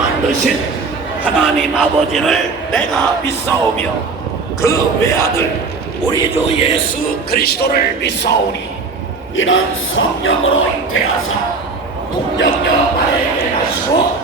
만드신 하나님 아버지를 내가 믿사오며 그 외아들 우리 주 예수 그리스도를 믿사오니 이는 성령으로 잉태하사 동정녀 마리아에게 나시고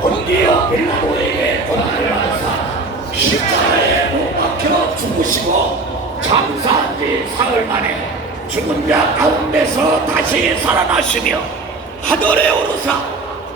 본디오 빌라도에게 고난을 받으사 십자가에 못 박혀 죽으시고 장사한 지 사흘 만에 죽은 자 가운데서 다시 살아나시며 하늘에 오르사